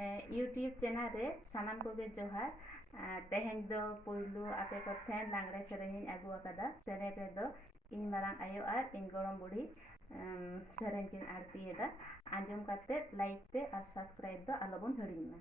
YouTube channel रे सानाम कोगे जोहार तेहेन दो पुइलू आपे को ठेन लांगड़े सेरेंग आगू आकादा सेरें रे दो इन मारांग आयो आर इन गड़म बुढ़ी सेरें किन आरती एदा आंजम काते लाइक पे और सब्सक्राइब दो आलोबन हड़िंग ना।